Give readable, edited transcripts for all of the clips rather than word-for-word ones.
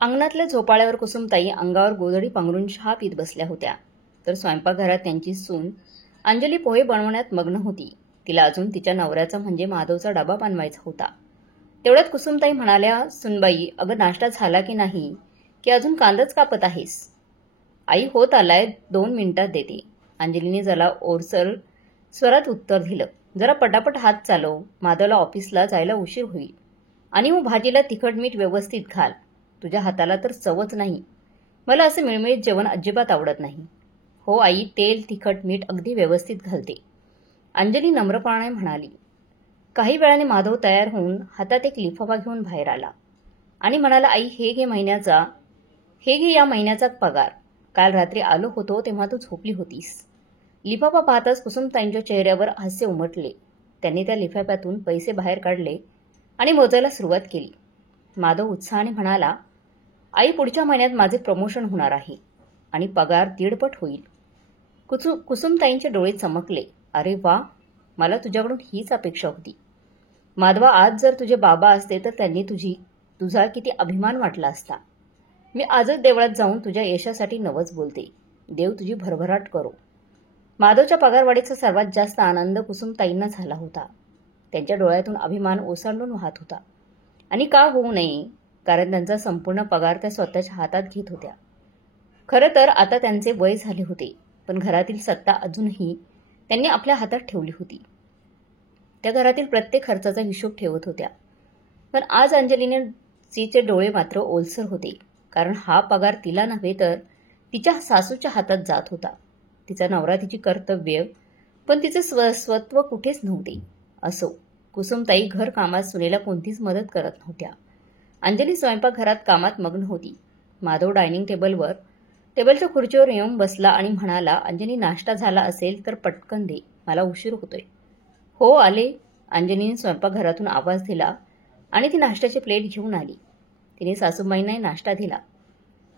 अंगणातल्या झोपाळ्यावर कुसुमताई अंगावर गोधडी पांघरून चहा पीत बसल्या होत्या, तर स्वयंपाकघरात त्यांची सून अंजली पोहे बनवण्यात मग्न होती. तिला अजून तिच्या नवऱ्याचा म्हणजे माधवचा डबा बनवायचा होता. तेवढ्यात कुसुमताई म्हणाल्या, "सुनबाई, अगं नाश्ता झाला की नाही, की अजून कांदाच कापत आहेस?" "आई, होत आलाय, 2 मिनिटात देते." अंजलीने जरा ओरसर स्वरात उत्तर दिलं. "जरा पटापट हात चालव, माधवला ऑफिसला जायला उशीर होईल. आणि मग भाजीला तिखट मीठ व्यवस्थित घाल. तुझ्या हाताला तर चवच नाही. मला असं मिळमिळीत जेवण अजिबात आवडत नाही." "हो आई, तेल तिखट मीठ अगदी व्यवस्थित घालते," अंजली नम्रपणाने म्हणाली. काही वेळाने माधव तयार होऊन हातात एक लिफाफा घेऊन बाहेर आला आणि म्हणाला, "आई, हे घे या महिन्याचा पगार. काल रात्री आलो होतो तेव्हा तू झोपली होतीस." लिफाफा पाहताच कुसुमताईंच्या चेहऱ्यावर हास्य उमटले. त्यांनी त्या लिफाफ्यातून पैसे बाहेर काढले आणि मोजायला सुरुवात केली. माधव उत्साहाने म्हणाला, "आई, पुढच्या महिन्यात माझे प्रमोशन होणार आहे आणि पगार 1.5 होईल." कुसुमताईंचे डोळे चमकले. "अरे वा, मला तुझ्याकडून हीच अपेक्षा होती." "माधवा, आज जर तुझे बाबा असते तर त्यांनी तुझा किती अभिमान वाटला असता. मी आजच देवळात जाऊन तुझ्या यशासाठी नवस बोलते. देव तुझी भरभराट करो." माधवच्या पगारवाढीचा सर्वात जास्त आनंद कुसुमताईंना झाला होता. त्यांच्या डोळ्यातून अभिमान ओसंडून वाहत होता. आणि का होऊ नये, कारण त्यांचा संपूर्ण पगार त्या स्वतःच्या हातात घेत होत्या. खरं तर आता त्यांचे वय झाले होते, पण घरातील सत्ता अजूनही त्यांनी आपल्या हातात ठेवली होती. त्या घरातील प्रत्येक खर्चाचा हिशोब ठेवत होत्या. पण आज अंजलीचे डोळे मात्र ओलसर होते, कारण हा पगार तिला नव्हे तर तिच्या सासूच्या हातात जात होता. तिचा नवरा, तिची कर्तव्य, पण तिचे स्वत्व कुठेच नव्हते. असो, कुसुमताई घर कामात सुनेला कोणतीच मदत करत नव्हत्या. अंजली स्वयंपाकघरात कामात मग्न होती. माधव डायनिंग टेबलच्या खुर्चीवर येऊन बसला आणि म्हणाला, "अंजली, नाश्ता झाला असेल तर पटकन दे, मला उशीर होतोय." "हो, आले." अंजलीने स्वयंपाकघरातून आवाज दिला आणि ती नाश्त्याची प्लेट घेऊन आली. तिने सासूबाईंनाही नाश्ता दिला.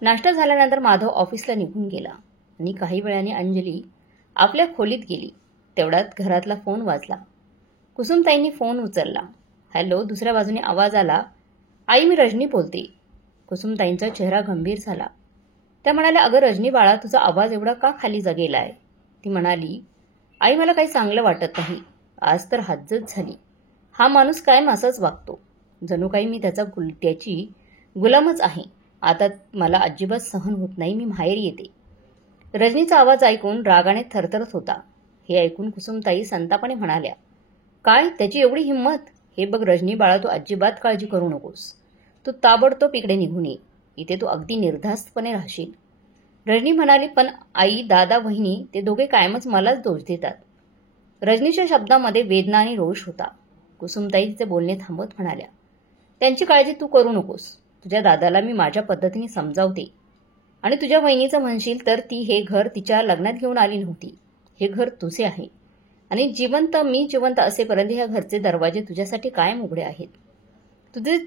नाश्ता झाल्यानंतर माधव ऑफिसला निघून गेला आणि काही वेळाने अंजली आपल्या खोलीत गेली. तेवढ्यात घरातला फोन वाजला. कुसुमताईंनी फोन उचलला. "हॅलो." दुसऱ्या बाजूने आवाज आला, "आई, मी रजनी बोलते." कुसुमताईंचा चेहरा गंभीर झाला. त्या म्हणाल्या, "अगं रजनी बाळा, तुझा आवाज एवढा का खाली गेलाय?" ती म्हणाली, "आई, मला काही चांगलं वाटत नाही. आज तर हद्दच झाली. हा माणूस कायम असाच वागतो. जणू काही मी त्याची गुलामच आहे. आता मला अजिबात सहन होत नाही. मी माहेरी येते." रजनीचा आवाज ऐकून रागाने थरथरत होता. हे ऐकून कुसुमताई संतापाने म्हणाल्या, "काय, त्याची एवढी हिंमत? हे बघ रजनी बाळा, तू अजिबात काळजी करू नकोस. तू ताबडतोब इकडे निघून ये. इथे तू अगदी निर्धास्तपणे राहशील." रजनी म्हणाली, "पण आई, दादा, वहिनी ते दोघे कायमच मलाच दोष देतात." रजनीच्या शब्दामध्ये वेदना आणि रोष होता. कुसुमताई तिचे बोलणे थांबवत म्हणाल्या, "त्यांची काळजी तू करू नकोस. तुझ्या दादाला मी माझ्या पद्धतीने समजावते. आणि तुझ्या वहिनीचं म्हणशील तर ती हे घर तिच्या लग्नात घेऊन आली नव्हती. हे घर तुझे आहे आणि मी जिवंत असेपर्यंत ह्या घरचे दरवाजे तुझ्यासाठी कायम उघडे आहेत.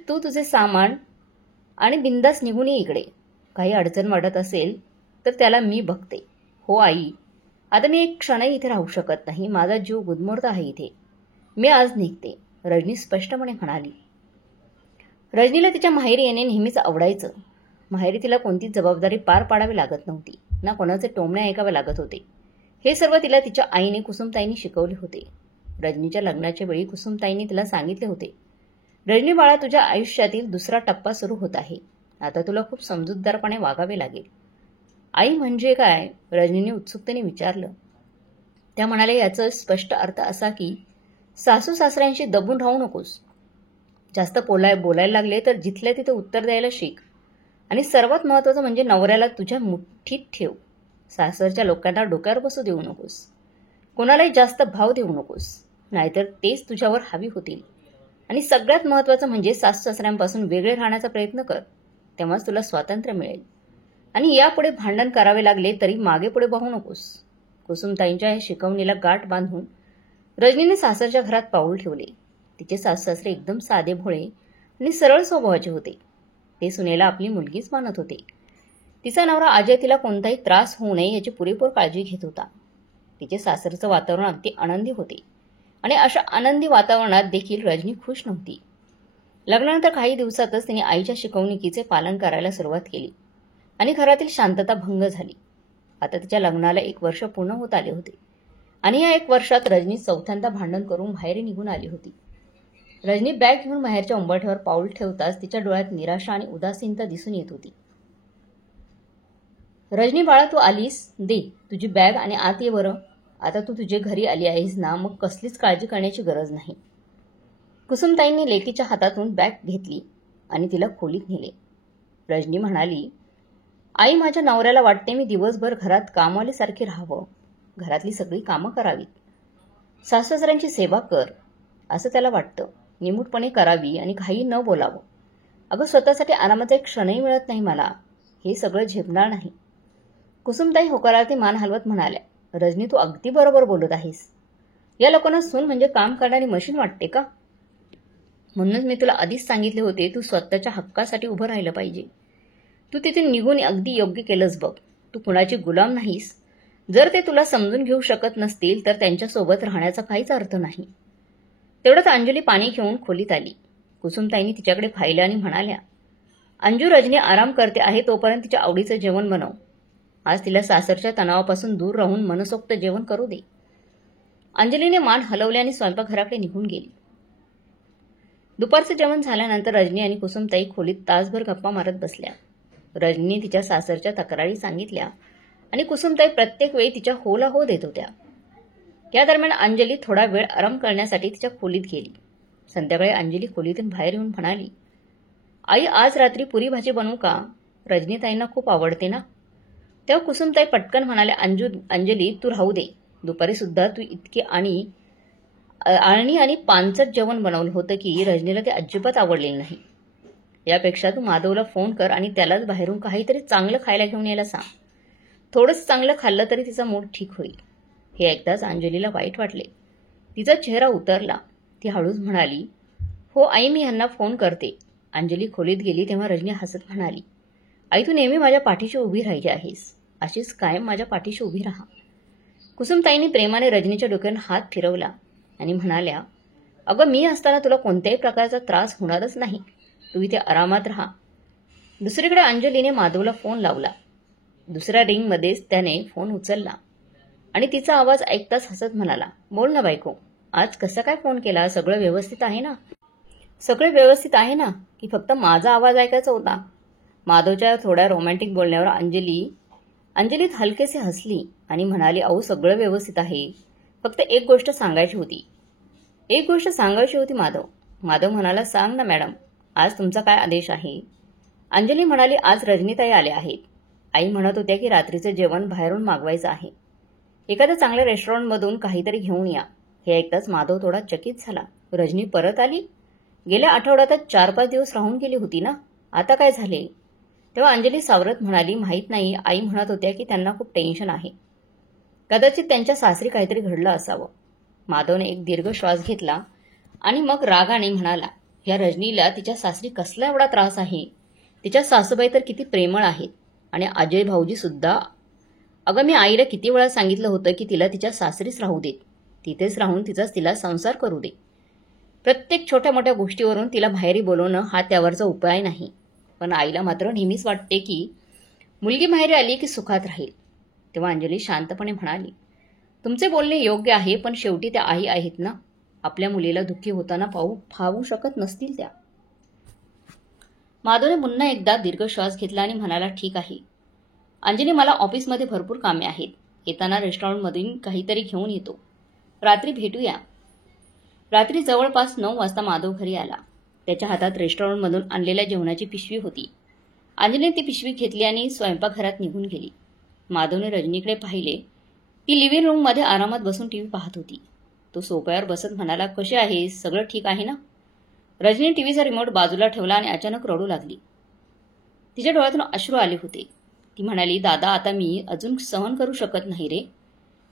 तू तुझे सामान आणि बिंदास निघून ये इकडे. काही अडचण वाटत असेल तर त्याला मी बघते." "हो आई, आता मी एक क्षणही इथे राहू शकत नाही. माझा जीव गुदमरत आहे इथे. मी आज निघते," रजनी स्पष्टपणे म्हणाली. रजनीला तिच्या माहेरी येणे नेहमीच आवडायचं. माहेरी तिला कोणतीच जबाबदारी पार पाडावी लागत नव्हती, ना कोणाचे टोमणे ऐकावे लागत होते. हे सर्व तिला तिच्या आईने कुसुमताईंनी शिकवले होते. रजनीच्या लग्नाच्या वेळी कुसुमताईंनी तिला सांगितले होते, "रजनी बाळा, तुझ्या आयुष्यातील दुसरा टप्पा सुरू होत आहे. आता तुला खूप समजूतदारपणे वागावे लागेल." "आई, म्हणजे काय?" रजनीने उत्सुकतेने विचारलं. त्या म्हणाल्या, "याचा स्पष्ट अर्थ असा की सासू सासऱ्यांशी दबून राहू नकोस. जास्त बोलायला लागले तर जिथल्या तिथे उत्तर द्यायला शिक. आणि सर्वात महत्त्वाचं म्हणजे नवऱ्याला तुझ्या मुठीत ठेव. सासरच्या लोकांना डोक्यावर बसू देऊ नकोस. कोणालाही जास्त भाव देऊ नकोस, नाहीतर तेच तुझ्यावर हावी होतील. आणि सगळ्यात महत्त्वाचं म्हणजे सासू सासऱ्यांपासून वेगळे राहण्याचा प्रयत्न कर. तेव्हाच तुला स्वातंत्र्य मिळेल. आणि यापुढे भांडण करावे लागले तरी मागे पुढे पाहू नकोस." कुसुमताईंच्या या शिकवणीला गाठ बांधून रजनीने सासरच्या घरात पाऊल ठेवले. तिचे सासू सासरे एकदम साधे भोळे आणि सरळ स्वभावाचे होते. ते सुनेला आपली मुलगीच मानत होते. तिचा नवरा अजय तिला कोणताही त्रास होऊ नये याची पुरेपूर काळजी घेत होता. तिचे सासरचं वातावरण अगदी आनंदी होते आणि अशा आनंदी वातावरणात देखील रजनी खुश नव्हती. लग्नानंतर काही दिवसातच तिने आईच्या शिकवणुकीचे पालन करायला सुरुवात केली आणि घरातील शांतता भंग झाली. आता तिच्या लग्नाला 1 वर्ष पूर्ण होत आले होते आणि या 1 वर्षात रजनी चौथ्यांदा भांडण करून बाहेर निघून आली होती. रजनी बॅग घेऊन बाहेरच्या उंबरठ्यावर पाऊल ठेवताच तिच्या डोळ्यात निराशा आणि उदासीनता दिसून येत होती. रजनी बाळा, तू आलीस? दे तुझी बॅग आणि आत ये बरं. आता तू तुझे घरी आली आहेस ना, मग कसलीच काळजी करण्याची गरज नाही. कुसुमताईंनी लेकीच्या हातातून बॅग घेतली आणि तिला खोलीत नेले. रजनी म्हणाली, आई, माझ्या नवऱ्याला वाटते मी दिवसभर घरात कामवालीसारखे राहावं, घरातली सगळी कामं करावीत, सासू-सासऱ्यांची सेवा कर असं त्याला वाटतं. निमूटपणे करावी आणि घाई न बोलावं. अगं, स्वतःसाठी आरामाचा एक क्षणही मिळत नाही मला. हे सगळं झेपणार नाही. कुसुमताई होकारार्थी मान हलवत म्हणाल्या, रजनी, तू अगदी बरोबर बोलत आहेस. या लोकांना सून म्हणजे काम करणारी मशीन वाटते का? म्हणूनच मी तुला आधीच सांगितले होते, तू स्वतःच्या हक्कासाठी उभं राहिलं पाहिजे. तू तिथून निघून अगदी योग्य केलंस बघ. तू कुणाची गुलाम नाहीस. जर ते तुला समजून घेऊ शकत नसतील तर त्यांच्यासोबत राहण्याचा काहीच अर्थ नाही. तेवढ्यात अंजली पाणी घेऊन खोलीत आली. कुसुमताईंनी तिच्याकडे पाहिलं आणि म्हणाल्या, अंजू, रजनी आराम करते आहे तोपर्यंत तिच्या आवडीचं जेवण बनव. आज तिला सासरच्या तणावापासून दूर राहून मनसोक्त जेवण करू दे. अंजलीने मान हलवले आणि स्वयंपाकघराकडे निघून गेली. दुपारचं जेवण झाल्यानंतर रजनी आणि कुसुमताई खोलीत तासभर गप्पा मारत बसल्या. रजनीने तिच्या सासरच्या तक्रारी सांगितल्या आणि कुसुमताई प्रत्येक वेळी तिच्या होला हो देत होत्या. या दरम्यान अंजली थोडा वेळ आराम करण्यासाठी तिच्या खोलीत गेली. संध्याकाळी अंजली खोलीतून बाहेर येऊन म्हणाली, आई, आज रात्री पुरी भाजी बनवू का? रजनीताईंना खूप आवडते ना. तेव्हा कुसुमताई पटकन म्हणाल्या, अंजली, तू राहू दे. दुपारी सुद्धा तू इतके आळणी आणि पानचट जेवण बनवलं होतं की रजनीला ते अजिबात आवडलेलं नाही. यापेक्षा तू माधवला फोन कर आणि त्यालाच बाहेरून काहीतरी चांगलं खायला घेऊन यायला सांग. थोडंच चांगलं खाल्लं तरी तिचा मूड ठीक होईल. हे ऐकताच अंजलीला वाईट वाटले. तिचा चेहरा उतरला. ती हळूच म्हणाली, हो आई, मी ह्यांना फोन करते. अंजली खोलीत गेली तेव्हा रजनी हसत म्हणाली, आई, तू नेहमी माझ्या पाठीशी उभी राहिली आहेस. अशीच कायम माझ्या पाठीशी उभी राहा. कुसुमताईंनी प्रेमाने रजनीच्या डोक्यावर हात फिरवला आणि म्हणाल्या, अगं, मी असताना तुला कोणत्याही प्रकारचा त्रास होणारच नाही. तू इथे आरामात राहा. दुसरीकडे अंजलीने माधवला फोन लावला. दुसऱ्या रिंगमध्येच त्याने फोन उचलला आणि तिचा आवाज ऐकताच हसत म्हणाला, बोल ना बायको, आज कसं काय फोन केला? सगळं व्यवस्थित आहे ना? सगळं व्यवस्थित आहे ना, की फक्त माझा आवाज ऐकायचा होता? माधवच्या थोड्या रोमॅन्टिक बोलण्यावर अंजलीत हलकेसे हसली आणि म्हणाली, अहो, सगळं व्यवस्थित आहे. फक्त एक गोष्ट सांगायची होती माधव. माधव म्हणाला, सांग ना मॅडम, आज तुमचा काय आदेश आहे? अंजली म्हणाली, आज रजनीताई आल्या आहेत. आई म्हणत होत्या की रात्रीचं जेवण बाहेरून मागवायचं आहे. एखाद्या चांगल्या रेस्टॉरंटमधून काहीतरी घेऊन या. हे ऐकताच माधव थोडा चकित झाला. रजनी परत आली? गेल्या आठवड्यातच 4-5 दिवस राहून गेली होती ना, आता काय झाले? तेव्हा अंजली सावरत म्हणाली, माहीत नाही, आई म्हणत होत्या की त्यांना खूप टेन्शन आहे. कदाचित त्यांच्या सासरी काहीतरी घडलं असावं. माधवने एक दीर्घ श्वास घेतला आणि मग रागाने म्हणाला, या रजनीला तिच्या सासरी कसला एवढा त्रास आहे? तिच्या सासूबाई तर किती प्रेमळ आहेत आणि अजय भाऊजी सुद्धा. अगं, मी आईला किती वेळा सांगितलं होतं की तिला तिच्या सासरीच राहू देत. तिथेच राहून तिला संसार करू दे. प्रत्येक छोट्या मोठ्या गोष्टीवरून तिला बाहेरी बोलवणं हा त्यावरचा उपाय नाही. पण आईला मात्र नेहमीच वाटते की मुलगी बाहेर आली की सुखात राहील. तेव्हा अंजली शांतपणे म्हणाली, तुमचे बोलणे योग्य आहे, पण शेवटी त्या आई आहेत ना. आपल्या मुलीला दुःखी होताना पाहू शकत नसतील त्या. माधवने पुन्हा एकदा दीर्घ श्वास घेतला आणि म्हणाला, ठीक आहे अंजली, मला ऑफिसमध्ये भरपूर कामे आहेत. येताना रेस्टॉरंटमधून काहीतरी घेऊन येतो. रात्री भेटूया. रात्री जवळपास 9 वाजता माधव घरी आला. त्याच्या हातात रेस्टॉरंटमधून आणलेल्या जेवणाची पिशवी होती. अंजलीने ती पिशवी घेतली आणि स्वयंपाकघरात निघून गेली. माधवने रजनीकडे पाहिले. ती लिव्हिंग रूममध्ये आरामात बसून टीव्ही पाहत होती. तो सोफ्यावर बसत म्हणाला, कसे आहेस? सगळं ठीक आहे ना? रजनी टीव्हीचा रिमोट बाजूला ठेवला आणि अचानक रडू लागली. तिच्या डोळ्यातून अश्रू आले होते. ती म्हणाली, दादा, आता मी अजून सहन करू शकत नाही रे.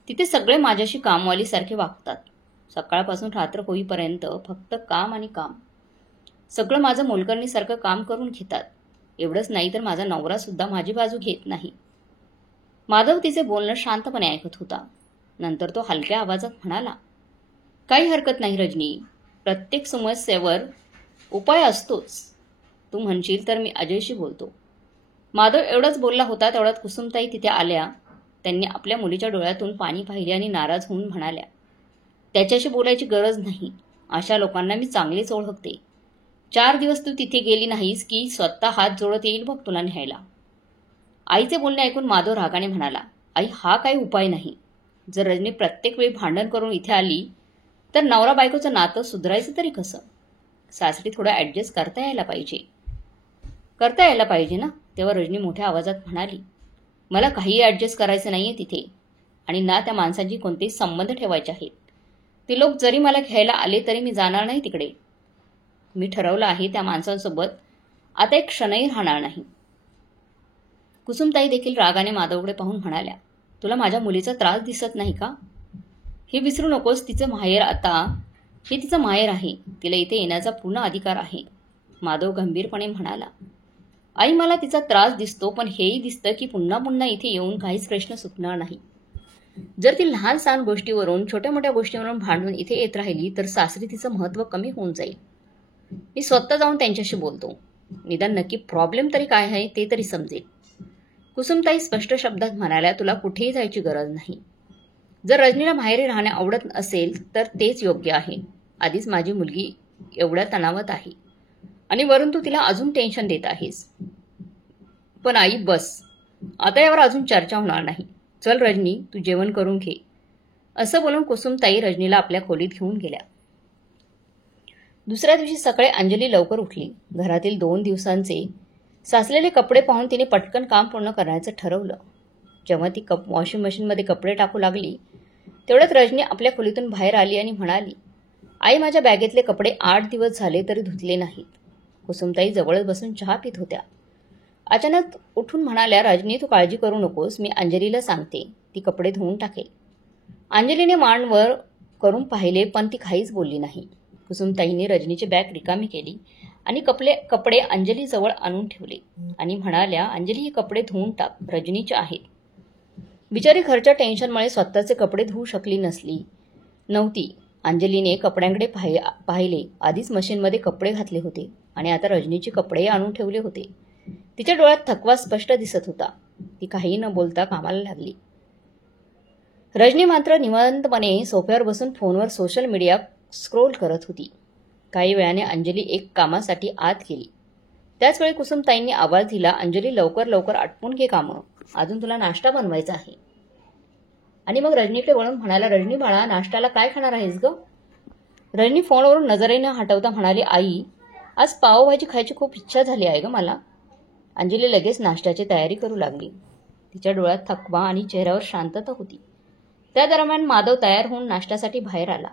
तिथे सगळे माझ्याशी कामवालीसारखे वागतात. सकाळपासून रात्र होईपर्यंत फक्त काम आणि काम. सगळं माझं मोलकरणीसारखं काम करून घेतात. एवढंच नाही तर माझा नवरा सुद्धा माझी बाजू घेत नाही. माधव तिचे बोलणं शांतपणे ऐकत होता. नंतर तो हलक्या आवाजात म्हणाला, काही हरकत नाही रजनी. प्रत्येक समस्येवर उपाय असतोच. तू म्हणशील तर मी अजयशी बोलतो. माधव एवढंच बोलला होता तेवढ्यात कुसुमताई तिथे आल्या. त्यांनी आपल्या मुलीच्या डोळ्यातून पाणी पाहिले आणि नाराज होऊन म्हणाल्या, त्याच्याशी बोलायची गरज नाही. अशा लोकांना मी चांगलेच ओळखते. 4 दिवस तू तिथे गेली नाहीस की स्वतः हात जोडत येईल बघ तुला न्यायला. आईचे बोलणे ऐकून माधव रागाने म्हणाला, आई हा काही उपाय नाही. जर रजनी प्रत्येक वेळी भांडण करून इथे आली तर नवरा बायकोचं नातं सुधारायचं तरी कसं? सासरी थोडं ॲडजस्ट करता यायला पाहिजे ना. तेव्हा रजनी मोठ्या आवाजात म्हणाली, मला काही ॲडजस्ट करायचं नाहीये तिथे आणि ना त्या माणसांची कोणतेही संबंध ठेवायचे आहेत. ते लोक जरी मला घ्यायला आले तरी मी जाणार नाही तिकडे. मी ठरवलं आहे त्या माणसांसोबत आता एक क्षणही राहणार नाही. कुसुमताई देखील रागाने माधवकडे पाहून म्हणाल्या, तुला माझ्या मुलीचा त्रास दिसत नाही का? हे विसरू नकोस, हे तिचं माहेर आहे. तिला इथे येण्याचा पूर्ण अधिकार आहे. माधव गंभीरपणे म्हणाला, आई मला तिचा त्रास दिसतो, पण हेही दिसतं की पुन्हा पुन्हा इथे येऊन काहीच प्रश्न सुटणार नाही. जर ती लहान सहान गोष्टीवरून छोट्या मोठ्या गोष्टीवरून भांडून इथे येत राहिली तर सासरी तिचं महत्त्व कमी होऊन जाईल. मी स्वतः जाऊन त्यांच्याशी बोलतो. निदान नक्की प्रॉब्लेम तरी काय आहे ते तरी समजेल. कुसुमताई स्पष्ट शब्दात म्हणाल्या, तुला कुठेही जायची गरज नाही. जर रजनीला माहेरी राहणे आवडत असेल तर तेच योग्य आहे. आधीच माझी मुलगी एवढ्या तणावात आहे आणि वरून तू तिला अजून टेन्शन देत आहेस. पण आई बस, आता यावर अजून चर्चा होणार नाही. चल रजनी, तू जेवण करून घे. असं बोलून कुसुमताई रजनीला आपल्या खोलीत घेऊन गेल्या. दुसऱ्या दिवशी सकाळी अंजली लवकर उठली. घरातील 2 दिवसांचे साचलेले कपडे पाहून तिने पटकन काम पूर्ण करण्याचं ठरवलं. जेव्हा ती वॉशिंग मशीनमध्ये कपडे टाकू लागली तेवढ्यात रजनी आपल्या खोलीतून बाहेर आली आणि म्हणाली, आई माझ्या बॅगेतले कपडे 8 दिवस झाले तरी धुतले नाहीत. कुसुमताई जवळच बसून चहा पित होत्या. अचानक उठून म्हणाल्या, रजनी तू काळजी करू नकोस, मी अंजलीला सांगते, ती कपडे धुवून टाकेल. अंजलीने मान वर करून पाहिले पण ती काहीच बोलली नाही. कुसुमताईने रजनीची बॅग रिकामी केली आणि कपडे अंजली जवळ आणून ठेवले आणि म्हणाल्या, अंजली हे कपडे धुवून टाक, रजनीचे आहेत. बिचारी घरच्या टेन्शनमुळे स्वतःचे कपडे धुवू शकली नव्हती. अंजलीने कपड्यांकडे पाहिले. आधीच मशीनमध्ये कपडे घातले होते आणि आता रजनीचे कपडे आणून ठेवले होते. तिच्या डोळ्यात थकवा स्पष्ट दिसत होता. ती काही न बोलता कामाला लागली. रजनी मात्र निवांतपणे सोफ्यावर बसून फोनवर सोशल मीडिया स्क्रोल करत होती. काही वेळाने अंजली एक कामासाठी आत गेली. त्याचवेळी कुसुमताईंनी आवाज दिला, अंजली लवकर लवकर आटपून घे कामं, अजून तुला नाश्ता बनवायचा आहे. आणि मग रजनीकडे वळून म्हणाला, रजनी बाळा, नाश्त्याला काय खाणार आहेस ग? रजनी फोनवरून नजरेने न हटवता म्हणाली, आई आज पावभाजी खायची खूप इच्छा झाली आहे ग मला. अंजली लगेच नाश्त्याची तयारी करू लागली. तिच्या डोळ्यात थकवा आणि चेहऱ्यावर शांतता होती. त्या दरम्यान माधव तयार होऊन नाश्त्यासाठी बाहेर आला.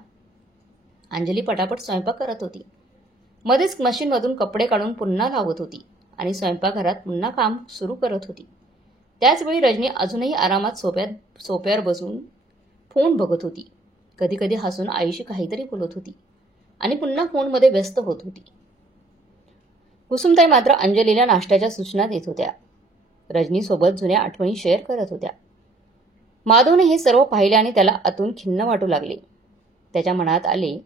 अंजली पटापट स्वयंपाक करत होती. मध्येच मशीनमधून कपडे काढून पुन्हा लावत होती आणि स्वयंपाकघरात पुन्हा काम सुरू करत होती. त्याचवेळी रजनी अजूनही आरामात सोफ्यावर बसून फोन बघत होती. कधी कधी हसून आईशी काहीतरी बोलत होती आणि पुन्हा फोनमध्ये व्यस्त होत होती. कुसुमताई मात्र अंजलीला नाश्त्याच्या सूचना देत होत्या. रजनीसोबत जुन्या आठवणी शेअर करत होत्या. माधवने हे सर्व पाहिले आणि त्याला आतून खिन्न वाटू लागले. त्याच्या मनात आले,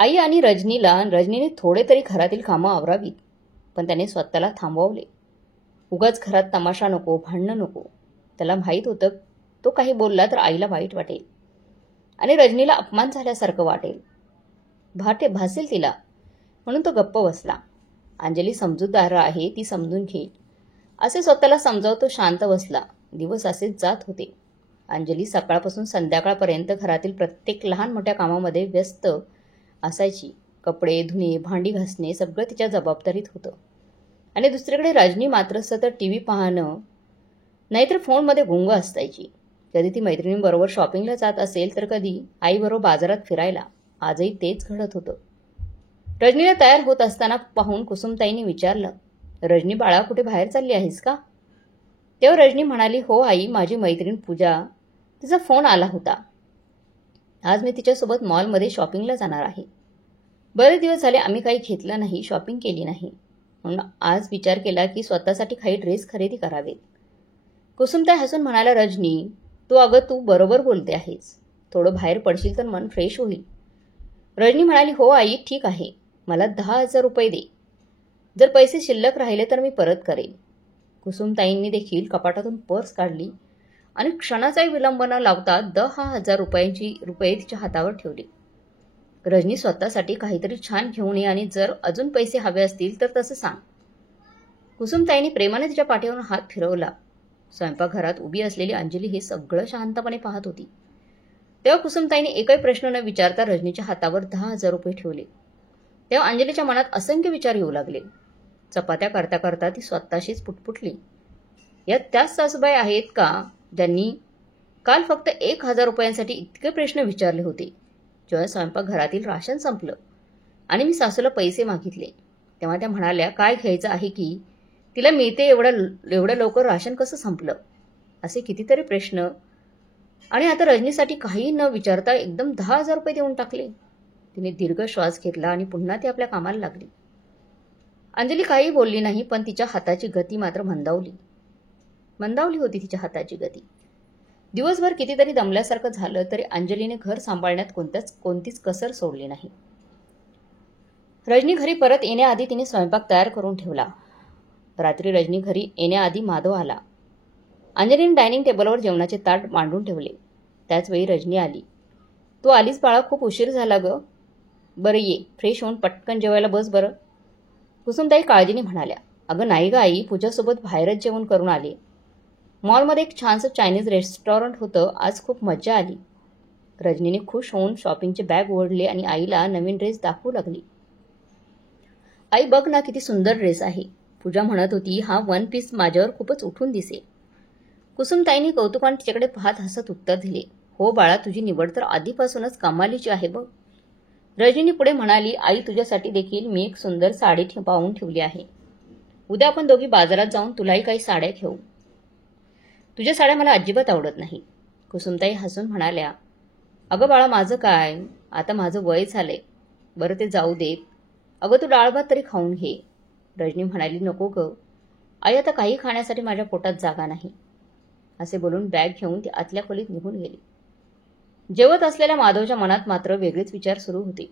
आई आणि रजनीने थोडे तरी घरातील कामं आवरावीत, पण त्याने स्वतःला थांबवले. उगाच घरात तमाशा नको, भांडणं नको. त्याला माहीत होतं तो काही बोलला तर आईला वाईट वाटेल आणि रजनीला अपमान झाल्यासारखं वाटेल, भासेल तिला, म्हणून तो गप्प बसला. अंजली समजूतदार आहे, ती समजून घेईल असे स्वतःला समजावतो शांत बसला. दिवस असेच जात होते. अंजली सकाळपासून संध्याकाळपर्यंत घरातील प्रत्येक लहान मोठ्या कामामध्ये व्यस्त असायची. कपडे धुणे, भांडी घासणे सगळं तिच्या जबाबदारीत होतं. आणि दुसरीकडे रजनी मात्र सतत टीव्ही पाहणं नाहीतर फोनमध्ये गुंग असायची. कधी ती मैत्रिणींबरोबर शॉपिंगला जात असेल तर कधी आईबरोबर बाजारात फिरायला. आजही तेच घडत होतं. रजनीला तयार होत असताना पाहून कुसुमताईंनी विचारलं, रजनी बाळा, कुठे बाहेर चालली आहेस का? तेव्हा रजनी म्हणाली, हो आई, माझी मैत्रीण पूजा, तिचा फोन आला होता. आज मी तिच्यासोबत मॉलमध्ये शॉपिंगला जाणार आहे. बरेच दिवस झाले आम्ही काही घेतलं नाही, शॉपिंग केली नाही, म्हणून आज विचार केला की स्वतःसाठी काही ड्रेस खरेदी करावेत. कुसुमताई हसून म्हणाल्या, रजनी तू बरोबर बोलते आहेस. थोडं बाहेर पडशील तर मन फ्रेश होईल. रजनी म्हणाली, हो आई, ठीक आहे. मला 10,000 रुपये दे. जर पैसे शिल्लक राहिले तर मी परत करेन. कुसुमताईंनी देखील कपाटातून पर्स काढली आणि क्षणाचाही विलंब न लावता 10,000 रुपये तिच्या हातावर ठेवले. रजनी, स्वतःसाठी काहीतरी छान घेऊन ये आणि जर अजून पैसे हवे असतील तर तसं सांग. कुसुमताईंनी प्रेमाने तिच्या पाठीवरून हात फिरवला. स्वयंपाकघरात उभी असलेली अंजली हे सगळं शांतपणे पाहत होती. तेव्हा कुसुमताईंनी एकही प्रश्न न विचारता रजनीच्या हातावर 10,000 रुपये ठेवले. तेव्हा अंजलीच्या मनात असंख्य विचार येऊ लागले. चपात्या करता करता ती स्वतःशीच पुटपुटली, यात त्याच सासूबाई आहेत का ज्यांनी काल फक्त 1,000 रुपयांसाठी इतके प्रश्न विचारले होते. जेव्हा स्वयंपाकघरातील राशन संपलं आणि मी सासूला पैसे मागितले तेव्हा त्या म्हणाल्या, काय घ्यायचं आहे की तिला मिळते एवढं लवकर राशन कसं संपलं. असे कितीतरी प्रश्न. आणि आता रजनीसाठी काही न विचारता एकदम 10,000 रुपये देऊन टाकले. तिने दीर्घ श्वास घेतला आणि पुन्हा ती आपल्या कामाला लागली. अंजली काही बोलली नाही, पण तिच्या हाताची गती मात्र मंदावली होती तिच्या हाताची गती. दिवसभर कितीतरी दमल्यासारखं झालं तरी अंजलीने घर सांभाळण्यात कोणतीच कसर सोडली नाही. रजनी घरी परत येण्याआधी तिने स्वयंपाक तयार करून ठेवला. रात्री रजनी घरी येण्याआधी माधव आला. अंजलीने डायनिंग टेबलवर जेवणाचे ताट मांडून ठेवले. त्याचवेळी रजनी आली. तू आलीस बाळा, खूप उशीर झाला ग. बरं ये, फ्रेश होऊन पटकन जेवायला बस बरं. कुसुमताई काळजीने म्हणाल्या. अगं नाही ग आई, पूजासोबत बाहेरच जेवण करून आले. मॉलमध्ये एक छानसं चायनीज रेस्टॉरंट होतं, आज खूप मजा आली. रजनीने खुश होऊन शॉपिंगचे बॅग उघडले आणि आईला नवीन ड्रेस दाखवू लागली. आई बघ ना, किती सुंदर ड्रेस आहे. पूजा म्हणत होती, हा 1 पीस माझ्यावर खूपच उठून दिसे. कुसुमताईंनी कौतुकाने तिच्याकडे पाहत हसत उत्तर दिले. हो बाळा, तुझी निवड तर आधीपासूनच कमालीची आहे बघ. रजनी पुढे म्हणाली, आई तुझ्यासाठी देखील मी एक सुंदर साडी पाहून ठेवली आहे. उद्या आपण दोघी बाजारात जाऊन तुलाही काही साड्या घेऊ. तुझ्या साड्या मला अजिबात आवडत नाही. कुसुमताई हसून म्हणाल्या, अगं बाळा माझं काय, आता माझं वय झालंय. बरं ते जाऊ देत. अगं तू डाळ भात तरी खाऊन घे. रजनी म्हणाली, नको ग आई, आता काही खाण्यासाठी माझ्या पोटात जागा नाही. असे बोलून बॅग घेऊन ती आतल्या खोलीत निघून गेली. जेवत असलेल्या माधवच्या मनात मात्र वेगळेच विचार सुरू होते.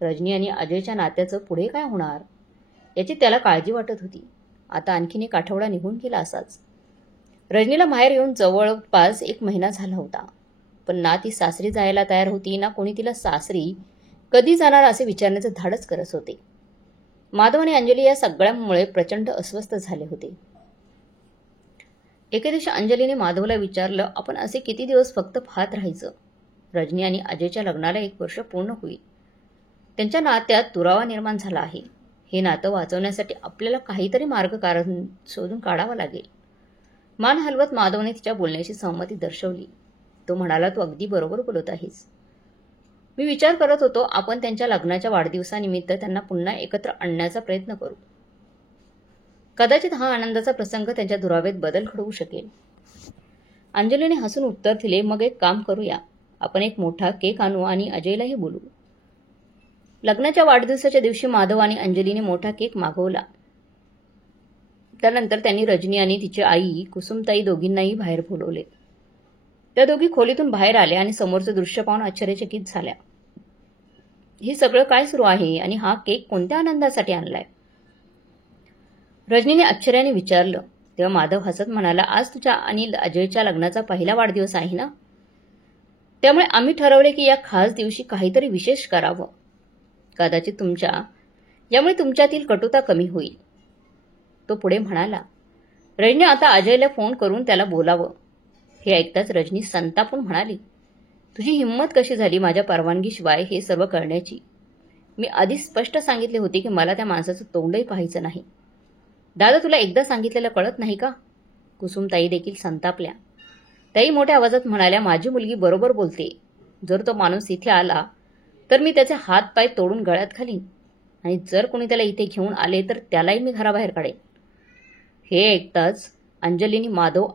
रजनी आणि अजयच्या नात्याचं पुढे काय होणार याची त्याला काळजी वाटत होती. आता आणखीन एक आठवडा निघून गेला असाच. रजनीला माहेर येऊन जवळपास 1 महिना झाला होता. पण ना ती सासरी जायला तयार होती, ना कोणी तिला सासरी कधी जाणार असे विचारण्याचं धाडस करत होते. माधव आणि अंजली या सगळ्यामुळे प्रचंड अस्वस्थ झाले होते. एके दिवशी अंजलीने माधवला विचारलं, आपण असे किती दिवस फक्त पाहत राहायचं. रजनी आणि अजयच्या लग्नाला 1 वर्ष पूर्ण होईल. त्यांच्या नात्यात दुरावा निर्माण झाला आहे. हे नातं वाचवण्यासाठी आपल्याला काहीतरी कारण शोधून काढावा लागेल. मान हलवत माधवने तिच्या बोलण्याची सहमती दर्शवली. तो म्हणाला, तू अगदी बरोबर बोलत आहेस. मी विचार करत होतो, आपण त्यांच्या लग्नाच्या वाढदिवसानिमित्त त्यांना पुन्हा एकत्र आणण्याचा प्रयत्न करू. कदाचित हा आनंदाचा प्रसंग त्यांच्या दुरावेत बदल घडवू शकेल. अंजलीने हसून उत्तर दिले, मग एक काम करूया, आपण एक मोठा केक आणू आणि अजयलाही बोलू. लग्नाच्या वाढदिवसाच्या दिवशी माधव आणि अंजलीने मोठा केक मागवला. त्यानंतर त्यांनी रजनी आणि तिची आई कुसुमताई दोघींनाही बाहेर बोलवले. त्या दोघी खोलीतून बाहेर आल्या आणि समोरचं दृश्य पाहून आश्चर्यचकित झाल्या. हे सगळं काय सुरू आहे आणि हा केक कोणत्या आनंदासाठी आणलाय? रजनीने आश्चर्याने विचारलं. तेव्हा माधव हसत म्हणाला, आज तुझ्या आणि अजयच्या लग्नाचा पहिला वाढदिवस आहे ना, त्यामुळे आम्ही ठरवले की या खास दिवशी काहीतरी विशेष करावं. कदाचित यामुळे तुमच्यातील कटुता कमी होईल. तो पुढे म्हणाला. रजनी आता अजयला फोन करून त्याला बोलावं. हे ऐकताच रजनी संतापून म्हणाली, तुझी हिंमत कशी झाली माझ्या परवानगीशिवाय हे सर्व करण्याची? मी आधी स्पष्ट सांगितले होते की मला त्या माणसाचं तोंडही पाहायचं नाही. दादा, तुला एकदा सांगितलेलं कळत नाही का? कुसुमताई देखील संतापल्या. ताई मोठ्या आवाजात म्हणाल्या, माझी मुलगी बरोबर बोलते. जर तो माणूस इथे आला तर मी त्याचे हात पाय तोडून गळ्यात घालीन आणि जर कोणी त्याला इथे घेऊन आले तर त्यालाही मी घराबाहेर काढेन. हे ऐकताच अंजलीनी माधव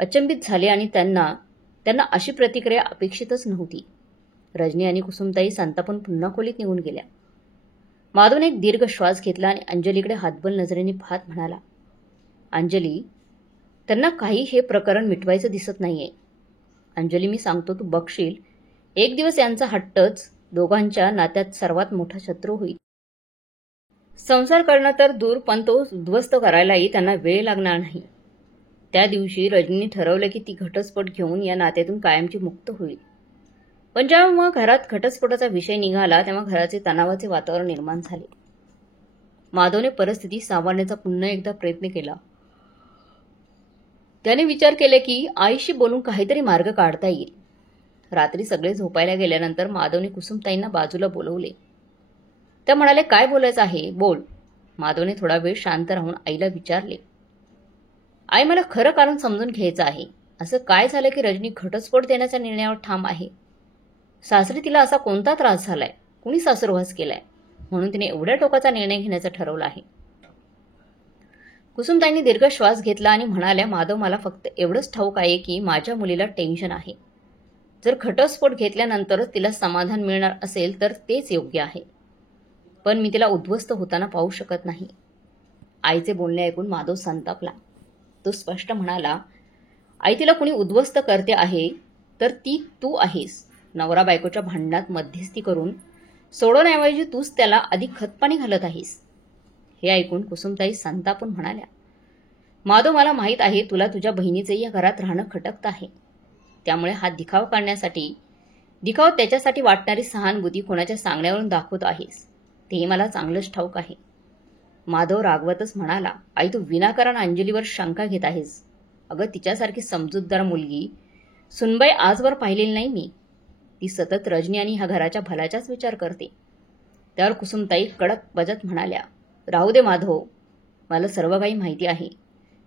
अचंबित झाले आणि त्यांना अशी प्रतिक्रिया अपेक्षितच नव्हती. रजनी आणि कुसुमताई संतापून पुन्हा खोलीत निघून गेल्या. माधवने एक दीर्घ श्वास घेतला आणि अंजलीकडे हातबल नजरेने पाहत म्हणाला, अंजली, त्यांना काही हे प्रकरण मिटवायचं दिसत नाहीये. अंजली, मी सांगतो तू बघशील, एक दिवस यांचा हट्टच दोघांच्या नात्यात सर्वात मोठा शत्रू होईल. संसार करणं तर दूर, पण तो उद्ध्वस्त करायलाही त्यांना वेळ लागणार नाही. त्या दिवशी रजनीने ठरवलं की ती घटस्फोट घेऊन या नात्यातून कायमची मुक्त होईल. पण जेव्हा घरात घटस्फोटाचा विषय निघाला तेव्हा घराचे तणावाचे वातावरण निर्माण झाले. माधवने परिस्थिती सावरण्याचा पुन्हा एकदा प्रयत्न केला. त्याने विचार केले की आईशी बोलून काहीतरी मार्ग काढता येईल. रात्री सगळे झोपायला गेल्यानंतर माधवने कुसुमताईंना बाजूला बोलवले. त्या म्हणाले, काय बोलायचं आहे, बोल. माधवने थोडा वेळ शांत राहून आईला विचारले, आई, मला खरं कारण समजून घ्यायचं आहे. असं काय झालं की रजनी घटस्फोट देण्याच्या निर्णयावर ठाम आहे? सासरी तिला असा कोणता त्रास झालाय, कुणी सासुरवास केलाय, म्हणून तिने एवढ्या टोकाचा निर्णय घेण्याचं ठरवलं आहे? कुसुमताईंनी दीर्घ श्वास घेतला आणि म्हणाल्या, माधव, मला फक्त एवढंच ठाऊक आहे की माझ्या मुलीला टेन्शन आहे. जर घटस्फोट घेतल्यानंतरच तिला समाधान मिळणार असेल तर तेच योग्य आहे. पण मी तिला उद्ध्वस्त होताना पाहू शकत नाही. आईचे बोलणे ऐकून माधव संतापला. तो स्पष्ट म्हणाला, आई, तिला कुणी उद्ध्वस्त करते आहे तर ती तू आहेस. नवरा बायकोच्या भांडणात मध्यस्थी करून सोडवण्याऐवजी तूच त्याला अधिक खतपाणी घालत आहेस. हे ऐकून कुसुमताई संतापून म्हणाल्या, माधव, मला माहीत आहे तुला तुझ्या बहिणीचेही या घरात राहणं खटकत आहे. त्यामुळे हा दिखाव त्याच्यासाठी वाटणारी सहानुभूती कोणाच्या सांगण्यावरून दाखवत आहेस, तेही मला चांगलंच ठाऊक आहे. माधव रागवतच म्हणाला, आई, तू विनाकारण अंजलीवर शंका घेत आहेस. अगं, तिच्यासारखी समजूतदार मुलगी सुनबाई आजवर पाहिलेली नाही मी. ती सतत रजनी आणि ह्या घराच्या भल्याचाच विचार करते. त्यावर कुसुमताई कडक बजत म्हणाल्या, राहू दे माधव, मला सर्व काही माहिती आहे.